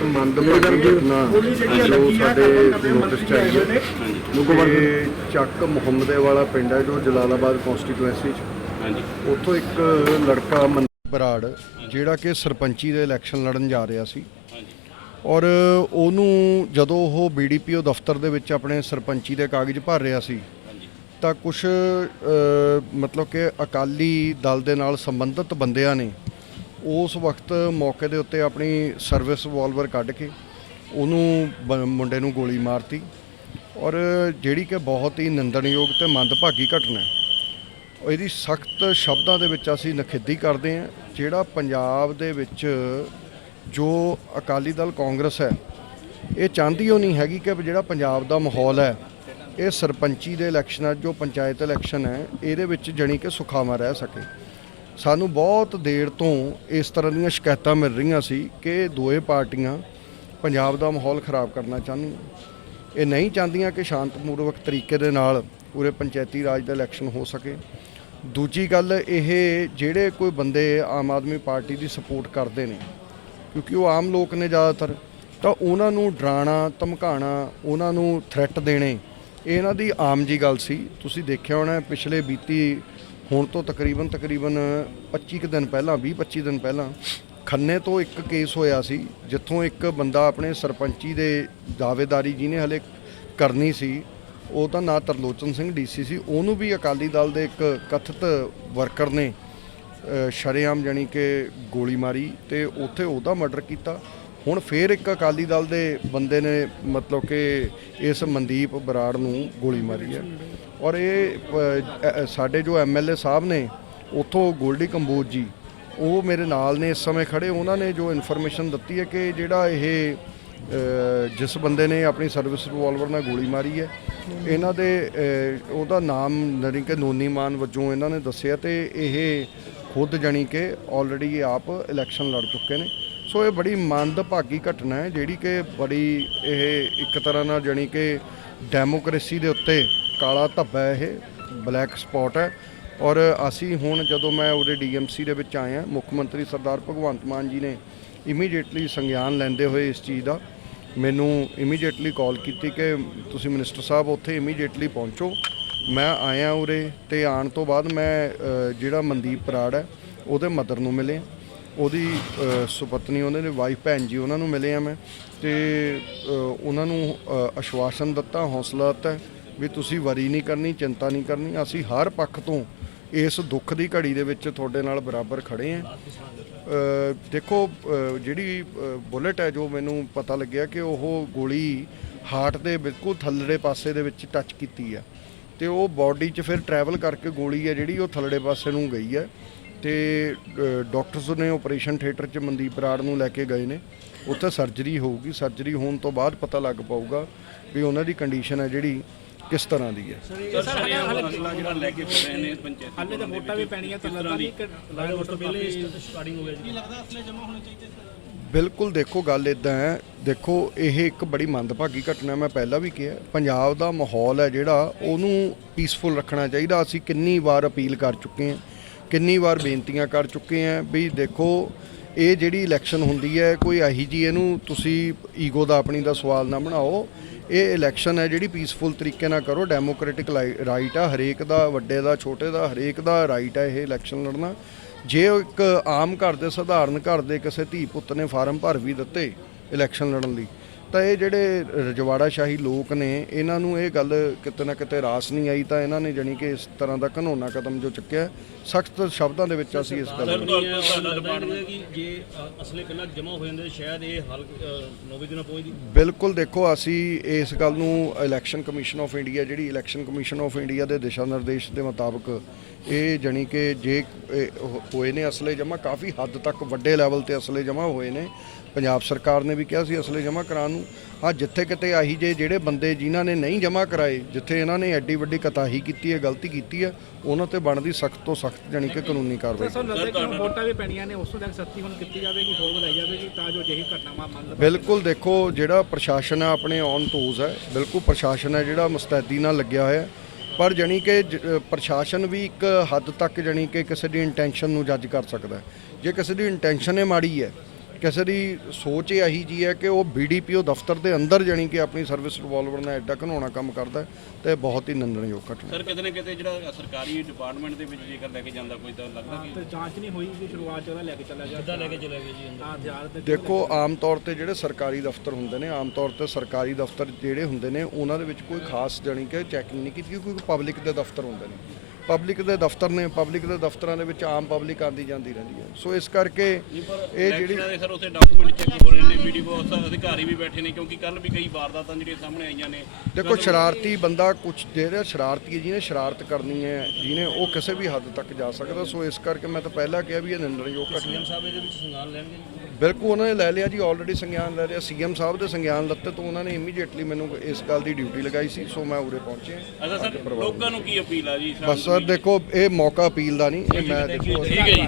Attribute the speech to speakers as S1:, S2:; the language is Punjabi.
S1: ਘਟਨਾ ਜੋ ਸਾਡੇ ਨੋਟਿਸ ਚ ਆਈ ਹੈ। ਤੇ ਚੱਕ ਮੁਹੰਮਦੇ ਵਾਲਾ ਪਿੰਡ ਹੈ ਜੋ ਜਲਾਲਾਬਾਦ ਕਨਸਟੀਟੂਐਂਸੀ ਚ।
S2: ਹਾਂਜੀ।
S1: ਉੱਥੋਂ ਇੱਕ ਲੜਕਾ ਮਨ ਬਰਾੜ ਜਿਹੜਾ ਕਿ ਸਰਪੰਚੀ ਦੇ ਇਲੈਕਸ਼ਨ ਲੜਨ ਜਾ ਰਿਹਾ ਸੀ। ਔਰ ਉਹਨੂੰ ਜਦੋਂ ਉਹ ਬੀਡੀਪੀਓ ਦਫ਼ਤਰ ਦੇ ਵਿੱਚ ਆਪਣੇ ਸਰਪੰਚੀ ਦੇ ਕਾਗਜ਼ ਭਰ ਰਿਹਾ ਸੀ ਤਾਂ ਕੁਝ ਮਤਲਬ ਕਿ ਅਕਾਲੀ ਦਲ ਦੇ ਨਾਲ ਸੰਬੰਧਿਤ ਬੰਦਿਆਂ ਨੇ ਉਸ ਵਕਤ ਮੌਕੇ ਦੇ ਉੱਤੇ ਆਪਣੀ ਸਰਵਿਸ ਰਿਵਾਲਵਰ ਕੱਢ ਕੇ ਉਹਨੂੰ ਬ- ਮੁੰਡੇ ਨੂੰ ਗੋਲੀ ਮਾਰਤੀ ਔਰ ਜਿਹੜੀ ਕਿ ਬਹੁਤ ਹੀ ਨਿੰਦਣਯੋਗ ਤੇ ਮੰਦਭਾਗੀ ਘਟਨਾ ਹੈ। ਇਹਦੀ ਸਖਤ ਸ਼ਬਦਾਂ ਦੇ ਵਿੱਚ ਅਸੀਂ ਨਖੇਦੀ ਕਰਦੇ ਹਾਂ, ਜਿਹੜਾ ਪੰਜਾਬ ਦੇ ਵਿੱਚ ਜੋ ਅਕਾਲੀ ਦਲ ਕਾਂਗਰਸ ਹੈ, ਇਹ ਚਾਹੁੰਦੀ ਉਹ ਨਹੀਂ ਹੈਗੀ ਕਿ ਜਿਹੜਾ ਪੰਜਾਬ ਦਾ ਮਾਹੌਲ ਹੈ, ਇਹ ਸਰਪੰਚੀ ਦੇ ਇਲੈਕਸ਼ਨ, ਜੋ ਪੰਚਾਇਤ ਇਲੈਕਸ਼ਨ ਹੈ, ਇਹਦੇ ਵਿੱਚ ਜਣੀ ਕਿ ਸੁਖਾਵਾਂ ਰਹਿ ਸਕੇ। ਸਾਨੂੰ ਬਹੁਤ ਦੇਰ ਤੋਂ ਇਸ ਤਰ੍ਹਾਂ ਦੀਆਂ ਸ਼ਿਕਾਇਤਾਂ ਮਿਲ ਰਹੀਆਂ ਸੀ ਕਿ ਦੋਏ ਪਾਰਟੀਆਂ ਪੰਜਾਬ ਦਾ ਮਾਹੌਲ ਖਰਾਬ ਕਰਨਾ ਚਾਹੁੰਦੀਆਂ। ਇਹ ਨਹੀਂ ਚਾਹੁੰਦੀਆਂ ਕਿ ਸ਼ਾਂਤਪੂਰਵਕ ਤਰੀਕੇ ਦੇ ਨਾਲ ਪੂਰੇ ਪੰਚਾਇਤੀ ਰਾਜ ਦਾ ਇਲੈਕਸ਼ਨ ਹੋ ਸਕੇ। ਦੂਜੀ ਗੱਲ, ਇਹ ਜਿਹੜੇ ਕੋਈ ਬੰਦੇ ਆਮ ਆਦਮੀ ਪਾਰਟੀ ਦੀ ਸਪੋਰਟ ਕਰਦੇ ਨੇ, ਕਿਉਂਕਿ ਉਹ ਆਮ ਲੋਕ ਨੇ ਜ਼ਿਆਦਾਤਰ, ਤਾਂ ਉਹਨਾਂ ਨੂੰ ਡਰਾਣਾ ਧਮਕਾਣਾ ਉਹਨਾਂ ਨੂੰ ਥ੍ਰੈਟ ਦੇਣੇ, ਇਹ ਇਹਨਾਂ ਦੀ ਆਮ ਜੀ ਗੱਲ ਸੀ। ਤੁਸੀਂ ਦੇਖਿਆ ਹੋਣਾ ਪਿਛਲੇ ਬੀਤੀ ਹੁਣ ਤੋਂ ਤਕਰੀਬਨ ਤਕਰੀਬਨ 25 ਕੁ ਦਿਨ ਪਹਿਲਾਂ 20 25 ਦਿਨ ਪਹਿਲਾਂ ਖੰਨੇ ਤੋਂ ਇੱਕ ਕੇਸ ਹੋਇਆ ਸੀ, ਜਿੱਥੋਂ ਇੱਕ ਬੰਦਾ ਆਪਣੇ ਸਰਪੰਚੀ ਦੇ ਦਾਅਵੇਦਾਰੀ ਜਿਹਨੇ ਹਲੇ ਕਰਨੀ ਸੀ, ਉਹ ਤਾਂ ਨਾਂ ਤਰਲੋਚਨ ਸਿੰਘ ਡੀਸੀ ਸੀ, ਉਹਨੂੰ ਵੀ ਅਕਾਲੀ ਦਲ ਦੇ ਇੱਕ ਕਥਿਤ ਵਰਕਰ ਨੇ ਸ਼ਰੇਆਮ ਜਾਣੀ ਕਿ ਗੋਲੀ ਮਾਰੀ ਤੇ ਉੱਥੇ ਉਹਦਾ ਮਰਡਰ ਕੀਤਾ। ਹੁਣ ਫੇਰ ਇੱਕ ਅਕਾਲੀ ਦਲ ਦੇ ਬੰਦੇ ਨੇ ਮਤਲਬ ਕਿ ਇਸ ਮਨਦੀਪ ਬਰਾੜ ਨੂੰ ਗੋਲੀ ਮਾਰੀ ਹੈ। ਔਰ ਇਹ ਅ, ਅ, ਸਾਡੇ ਜੋ ਐਮਐਲਏ ਸਾਹਿਬ ਨੇ ਉਥੋਂ ਗੋਲਡੀ ਕੰਬੋਜ ਜੀ ਉਹ ਮੇਰੇ ਨਾਲ ਨੇ ਇਸ ਸਮੇਂ ਖੜੇ। ਉਹਨਾਂ ਨੇ ਜੋ ਇਨਫੋਰਮੇਸ਼ਨ ਦਿੱਤੀ ਹੈ ਕਿ ਜਿਹੜਾ ਇਹ ਜਿਸ ਬੰਦੇ ਨੇ ਆਪਣੀ ਸਰਵਿਸ ਰਿਵਾਲਵਰ ਨਾਲ ਗੋਲੀ ਮਾਰੀ ਹੈ ਇਹਨਾਂ ਦੇ ਉਹਦਾ ਨਾਮ ਜਾਣੀ ਕਿ ਨੋਨੀ ਮਾਨ ਵਜੋਂ ਇਹਨਾਂ ਨੇ ਦੱਸਿਆ ਤੇ ਇਹ ਖੁਦ ਜਾਣੀ ਕਿ ਆਲਰੇਡੀ ਆਪ ਇਲੈਕਸ਼ਨ ਲੜ ਚੁੱਕੇ ਨੇ। ਸੋ ਇਹ ਬੜੀ ਮੰਦਭਾਗੀ ਘਟਨਾ ਹੈ, ਜਿਹੜੀ ਕਿ ਬੜੀ ਇਹ ਇੱਕ ਤਰ੍ਹਾਂ ਨਾਲ ਜਾਣੀ ਕਿ ਡੈਮੋਕ੍ਰੇਸੀ ਦੇ ਉੱਤੇ ਕਾਲਾ ਧੱਬਾ ਹੈ, ਇਹ ਬਲੈਕ ਸਪੌਟ ਹੈ। ਔਰ ਅਸੀਂ ਹੁਣ ਜਦੋਂ ਮੈਂ ਉਹਦੇ ਡੀਐਮਸੀ ਦੇ ਵਿੱਚ ਆਇਆ, ਮੁੱਖ ਮੰਤਰੀ ਸਰਦਾਰ ਭਗਵੰਤ ਮਾਨ ਜੀ ਨੇ ਇਮੀਡੀਏਟਲੀ ਸੰਗਿਆਨ ਲੈਂਦੇ ਹੋਏ ਇਸ ਚੀਜ਼ ਦਾ, ਮੈਨੂੰ ਇਮੀਡੀਏਟਲੀ ਕਾਲ ਕੀਤੀ ਕਿ ਤੁਸੀਂ ਮਿਨਿਸਟਰ ਸਾਹਿਬ ਉੱਥੇ ਇਮੀਡੀਏਟਲੀ ਪਹੁੰਚੋ। ਮੈਂ ਆਇਆ ਉਰੇ ਤੇ ਆਉਣ ਤੋਂ ਬਾਅਦ ਮੈਂ ਜਿਹੜਾ ਮਨਦੀਪ ਬਰਾੜ ਹੈ, ਉਹਦੇ ਮਦਰ ਨੂੰ ਮਿਲੇ। ਉਹਦੀ ਸੁਪਤਨੀ ਉਹਨਾਂ ਦੇ ਵਾਈਫ ਭੈਣ ਜੀ, ਉਹਨਾਂ ਨੂੰ ਮਿਲੇ ਆ ਮੈਂ। ਤੇ ਉਹਨਾਂ ਨੂੰ ਅਸ਼ਵਾਸਨ ਦਿੱਤਾ, ਹੌਸਲਾ ਦਿੱਤਾ ਵੀ ਤੁਸੀਂ ਵਰੀ ਨਹੀਂ ਕਰਨੀ, ਚਿੰਤਾ ਨਹੀਂ ਕਰਨੀ। ਅਸੀਂ ਹਰ ਪੱਖ ਤੋਂ ਇਸ ਦੁੱਖ ਦੀ ਘੜੀ ਦੇ ਵਿੱਚ ਤੁਹਾਡੇ ਨਾਲ ਬਰਾਬਰ ਖੜੇ ਆਂ। ਦੇਖੋ ਜਿਹੜੀ ਬੁਲੇਟ ਹੈ ਜੋ ਮੈਨੂੰ ਪਤਾ ਲੱਗਿਆ ਕਿ ਉਹ ਗੋਲੀ ਹਾਰਟ ਦੇ ਬਿਲਕੁਲ ਥੱਲੜੇ ਪਾਸੇ ਦੇ ਵਿੱਚ ਟੱਚ ਕੀਤੀ ਆ। ਤੇ ਉਹ ਬਾਡੀ 'ਚ ਫਿਰ ਟਰੈਵਲ ਕਰਕੇ ਗੋਲੀ ਹੈ ਜਿਹੜੀ, ਉਹ ਥੱਲੜੇ ਪਾਸੇ ਨੂੰ ਗਈ ਹੈ। ਤੇ ਡਾਕਟਰਸ ਨੇ ਆਪਰੇਸ਼ਨ ਥੀਏਟਰ 'ਚ ਮਨਦੀਪ ਬਰਾੜ ਨੂੰ ਲੈ ਕੇ ਗਏ ਨੇ। ਉੱਥੇ ਸਰਜਰੀ ਹੋਊਗੀ। ਸਰਜਰੀ ਹੋਣ ਤੋਂ ਬਾਅਦ ਪਤਾ ਲੱਗ ਪਾਊਗਾ ਵੀ ਉਹਨਾਂ ਦੀ ਕੰਡੀਸ਼ਨ ਹੈ ਜਿਹੜੀ ਕਿਸ ਤਰ੍ਹਾਂ ਦੀ ਹੈ।
S2: ਜਿਹੜਾ ਲੈ ਕੇ ਫਿਰ ਰਹੇ ਨੇ ਪੰਚਾਇਤ
S3: ਹਾਲੇ ਤਾਂ ਵੋਟਾਂ ਵੀ ਪੈਣੀਆਂ ਤਾਂ ਲੱਗਦਾ ਨਹੀਂ ਕਿ ਲਾਈਨ ਵੋਟ ਤੋਂ ਪਹਿਲੇ ਸਟਾਰਟਿੰਗ ਹੋ ਗਿਆ ਜੀ।
S1: ਬਿਲਕੁਲ ਦੇਖੋ ਗੱਲ ਇਦਾਂ ਹੈ। ਦੇਖੋ ਇਹ ਇੱਕ ਬੜੀ ਮੰਦਭਾਗੀ ਘਟਨਾ ਮੈਂ ਪਹਿਲਾਂ ਵੀ ਕਿਹਾ। ਪੰਜਾਬ ਦਾ ਮਾਹੌਲ ਹੈ ਜਿਹੜਾ ਉਹਨੂੰ ਪੀਸਫੁਲ ਰੱਖਣਾ ਚਾਹੀਦਾ। ਅਸੀਂ ਕਿੰਨੀ ਵਾਰ ਅਪੀਲ ਕਰ ਚੁੱਕੇ ਹਾਂ ਕਿੰਨੀ ਵਾਰ ਬੇਨਤੀਆਂ ਕਰ ਚੁੱਕੇ ਹਾਂ ਵੀ ਦੇਖੋ, ਇਹ ਜਿਹੜੀ ਇਲੈਕਸ਼ਨ ਹੁੰਦੀ ਹੈ, ਕੋਈ ਇਹੀ ਜੀ ਇਹਨੂੰ ਤੁਸੀਂ ਈਗੋ ਦਾ ਆਪਣੀ ਦਾ ਸਵਾਲ ਨਾ ਬਣਾਓ। ਇਹ ਇਲੈਕਸ਼ਨ ਹੈ ਜਿਹੜੀ ਪੀਸਫੁਲ ਤਰੀਕੇ ਨਾਲ ਕਰੋ ਡੈਮੋਕ੍ਰੈਟਿਕ ਰਾਈਟ ਆ, ਹਰੇਕ ਦਾ, ਵੱਡੇ ਦਾ, ਛੋਟੇ ਦਾ, ਹਰੇਕ ਦਾ ਰਾਈਟ ਹੈ ਇਹ ਇਲੈਕਸ਼ਨ ਲੜਨਾ। ਜੇ ਉਹ ਇੱਕ ਆਮ ਘਰ ਦੇ, ਸਧਾਰਨ ਘਰ ਦੇ ਕਿਸੇ ਧੀ ਪੁੱਤ ਨੇ ਫਾਰਮ ਭਰ ਵੀ ਦਿੱਤੇ ਇਲੈਕਸ਼ਨ ਲੜਨ ਲਈ ਤਾਂ ਇਹ ਜਿਹੜੇ ਰਜਵਾੜਾ ਸ਼ਾਹੀ ਲੋਕ ਨੇ ਇਹਨਾਂ ਨੂੰ ਇਹ ਗੱਲ ਕਿਤੇ ਨਾ ਕਿਤੇ ਰਾਸ ਨਹੀਂ ਆਈ ਤਾਂ ਇਹਨਾਂ ਨੇ ਜਾਣੀ ਕਿ ਇਸ ਤਰ੍ਹਾਂ ਦਾ ਘਨੌਣਾ ਕਦਮ ਜੋ ਚੁੱਕਿਆ ਸਖਤ ਸ਼ਬਦਾਂ ਦੇ ਵਿੱਚ ਅਸੀਂ ਇਸ ਗੱਲ ਨੂੰ
S3: ਜੇ ਅਸਲੇ ਪਹਿਲਾਂ ਜਮ੍ਹਾਂ ਹੋ ਜਾਂਦੇ ਸ਼ਾਇਦ ਇਹ ਹੱਲ ਨੌਵੇਂ ਦਿਨਾਂ ਪਹੁੰਚਦੀ
S1: ਬਿਲਕੁਲ ਦੇਖੋ ਅਸੀਂ ਇਸ ਗੱਲ ਨੂੰ ਇਲੈਕਸ਼ਨ ਕਮਿਸ਼ਨ ਆਫ ਇੰਡੀਆ ਜਿਹੜੀ ਇਲੈਕਸ਼ਨ ਕਮਿਸ਼ਨ ਆਫ ਇੰਡੀਆ ਦੇ ਦਿਸ਼ਾ ਨਿਰਦੇਸ਼ ਦੇ ਮੁਤਾਬਕ ਇਹ ਜਾਣੀ ਕਿ ਜੇ ਹੋਏ ਨੇ ਅਸਲੇ ਜਮ੍ਹਾਂ ਕਾਫੀ ਹੱਦ ਤੱਕ ਵੱਡੇ ਲੈਵਲ ਤੇ ਅਸਲੇ ਜਮ੍ਹਾਂ ਹੋਏ ਨੇ। ਪੰਜਾਬ ਸਰਕਾਰ ਨੇ ਵੀ ਕਿਹਾ ਸੀ ਅਸਲੇ ਜਮ੍ਹਾਂ ਕਰਾਉਣ ਨੂੰ। ਆ ਜਿੱਥੇ ਕਿਤੇ ਆਹੀ ਜੇ ਜਿਹੜੇ ਬੰਦੇ ਜਿਨ੍ਹਾਂ ਨੇ ਨਹੀਂ ਜਮ੍ਹਾਂ ਕਰਾਏ ਜਿੱਥੇ ਇਹਨਾਂ ਨੇ ਐਡੀ ਵੱਡੀ ਕਤਾਹੀ ਕੀਤੀ ਹੈ ਗਲਤੀ ਕੀਤੀ ਹੈ ਉਹਨਾਂ ਤੇ ਬਣਦੀ ਸਖਤ ਤੋਂ ਸਖਤ ਜਾਣੀ ਕਿ ਕਾਨੂੰਨੀ ਕਾਰਵਾਈ।
S3: ਸਰ ਲੱਗਦਾ ਕਿ ਹੁਣ ਵੋਟਾਂ ਵੀ ਪੈਣੀਆਂ ਨੇ ਉਸ ਤੋਂ ਤੱਕ ਸਖਤੀ ਹੁਣ ਕੀਤੀ ਜਾਵੇਗੀ ਹੋਰ ਵਧਾਈ ਜਾਵੇਗੀ ਤਾਂ ਜੋ ਜਿਹੀ ਘਟਨਾਵਾਂ ਮੰਨ ਲਓ
S1: ਬਿਲਕੁਲ ਦੇਖੋ ਜਿਹੜਾ ਪ੍ਰਸ਼ਾਸਨ ਹੈ ਆਪਣੇ ਔਨ ਟੂਜ਼ ਹੈ ਬਿਲਕੁਲ ਪ੍ਰਸ਼ਾਸਨ ਹੈ ਜਿਹੜਾ ਮੁਸਤੈਦੀ ਨਾਲ ਲੱਗਿਆ ਹੋਇਆ ਹੈ। ਪਰ ਜਾਣੀ ਕਿ ਜ- ਪ੍ਰਸ਼ਾਸਨ ਵੀ ਇੱਕ ਹੱਦ ਤੱਕ ਜਾਣੀ ਕਿ ਕਿਸੇ ਦੀ ਇੰਟੈਂਸ਼ਨ ਨੂੰ ਜੱਜ ਕਰ ਸਕਦਾ ਜੇ ਕਿਸੇ ਦੀ ਇੰਟੈਂਸ਼ਨ ਹੀ ਮਾੜੀ ਹੈ ਕਿਸੇ ਦੀ ਸੋਚ ਇਹ ਇਹੀ ਜੀ ਹੈ ਕਿ ਉਹ ਬੀਡੀਪੀਓ ਦਫ਼ਤਰ ਦੇ ਅੰਦਰ ਜਾਣੀ ਕਿ ਆਪਣੀ ਸਰਵਿਸ ਰਿਵਾਲਵਰ ਨਾਲ ਐਡਾ ਘਨਾਉਣਾ ਕੰਮ ਕਰਦਾ ਹੈ ਤੇ ਬਹੁਤ ਹੀ ਨਿੰਦਣਯੋਗ ਘਟਨਾ
S2: ਸਰ ਕਿਤੇ ਨਾ ਕਿਤੇ ਜਿਹੜਾ ਸਰਕਾਰੀ ਡਿਪਾਰਟਮੈਂਟ ਦੇ ਵਿੱਚ ਜੇਕਰ ਲੈ ਕੇ ਜਾਂਦਾ ਕੋਈ ਤਾਂ ਲੱਗਦਾ ਕਿ
S4: ਤੇ ਜਾਂਚ ਨਹੀਂ ਹੋਈ ਕਿ ਸ਼ੁਰੂਆਤ ਚ ਉਹਦਾ ਲੈ ਕੇ ਚੱਲਿਆ ਗਿਆ?
S3: ਕਿੱਦਾਂ ਲੈ ਕੇ ਚਲੇ ਗਏ ਜੀ ਅੰਦਰ?
S4: ਤਾਂ ਹਥਿਆਰ ਤੇ
S1: ਦੇਖੋ ਆਮ ਤੌਰ ਤੇ ਜਿਹੜੇ ਸਰਕਾਰੀ ਦਫ਼ਤਰ ਹੁੰਦੇ ਨੇ ਆਮ ਤੌਰ ਤੇ ਸਰਕਾਰੀ ਦਫ਼ਤਰ ਜਿਹੜੇ ਹੁੰਦੇ ਨੇ ਉਹਨਾਂ ਦੇ ਵਿੱਚ ਕੋਈ ਖਾਸ ਜਾਣੀ ਕਿ ਚੈਕਿੰਗ ਨਹੀਂ ਕੀਤੀ ਕਿਉਂਕਿ ਪਬਲਿਕ ਦੇ ਦਫ਼ਤਰ ਹੁੰਦੇ ਨੇ। ਪਬਲਿਕ ਦੇ ਦਫ਼ਤਰ ਨੇ ਪਬਲਿਕ ਦੇ ਦਫ਼ਤਰਾਂ ਦੇ ਵਿੱਚ ਆਮ ਪਬਲਿਕ ਆਉਂਦੀ ਜਾਂਦੀ ਰਹਿੰਦੀ ਹੈ। ਸੋ ਇਸ ਕਰਕੇ ਇਹ ਜਿਹੜੀ
S2: ਸਰ ਉੱਥੇ ਡਾਕੂਮੈਂਟ ਚੈੱਕ ਹੋ ਰਹੇ ਨੇ ਵੀਡੀਓ ਅਧਿਕਾਰੀ ਵੀ ਬੈਠੇ ਨੇ ਕਿਉਂਕਿ ਕੱਲ ਵੀ ਕਈ ਵਾਰਦਾਤਾਂ ਜਿਹੜੀਆਂ ਸਾਹਮਣੇ ਆਈਆਂ ਨੇ।
S1: ਦੇਖੋ ਸ਼ਰਾਰਤੀ ਬੰਦਾ ਕੁਝ ਜਿਹੜਾ ਸ਼ਰਾਰਤੀ ਜਿਹਨੇ ਸ਼ਰਾਰਤ ਕਰਨੀ ਹੈ ਜਿਹਨੇ ਉਹ ਕਿਸੇ ਵੀ ਹੱਦ ਤੱਕ ਜਾ ਸਕਦਾ। ਸੋ ਇਸ ਕਰਕੇ ਮੈਂ ਤਾਂ ਪਹਿਲਾਂ ਕਿਹਾ ਵੀ ਇਹ ਨਿੰਦਣਯੋਗ ਘਟਨਾ
S3: ਸਾਹਿਬ ਇਹਦੇ ਵਿੱਚ ਸੰਗਾਨ ਲੈਣਗੇ
S1: ਬਿਲਕੁਲ ਉਹਨਾਂ ਨੇ ਲੈ ਲਿਆ ਜੀ ਆਲਰੇਡੀ ਸੰਗਿਆਨ ਲੈ ਲਿਆ। ਸੀਐਮ ਸਾਹਿਬ ਦੇ ਸੰਗਿਆਨ ਲੱਤੇ ਤੋਂ ਉਹਨਾਂ ਨੇ ਇਮੀਡੀਏਟਲੀ ਮੈਨੂੰ ਇਸ ਗੱਲ ਦੀ ਡਿਊਟੀ ਲਗਾਈ ਸੀ ਸੋ ਮੈਂ ਉਰੇ ਪਹੁੰਚਿਆ
S2: ਅੱਛਾ ਸਰ ਲੋਕਾਂ ਨੂੰ ਕੀ ਅਪੀਲ ਆ ਜੀ
S1: ਬਸ ਸਰ ਦੇਖੋ ਇਹ ਮੌਕਾ ਅਪੀਲ ਦਾ ਨਹੀਂ ਇਹ ਮੈਂ ਦੇਖੋ
S2: ਠੀਕ ਹੈ ਜੀ।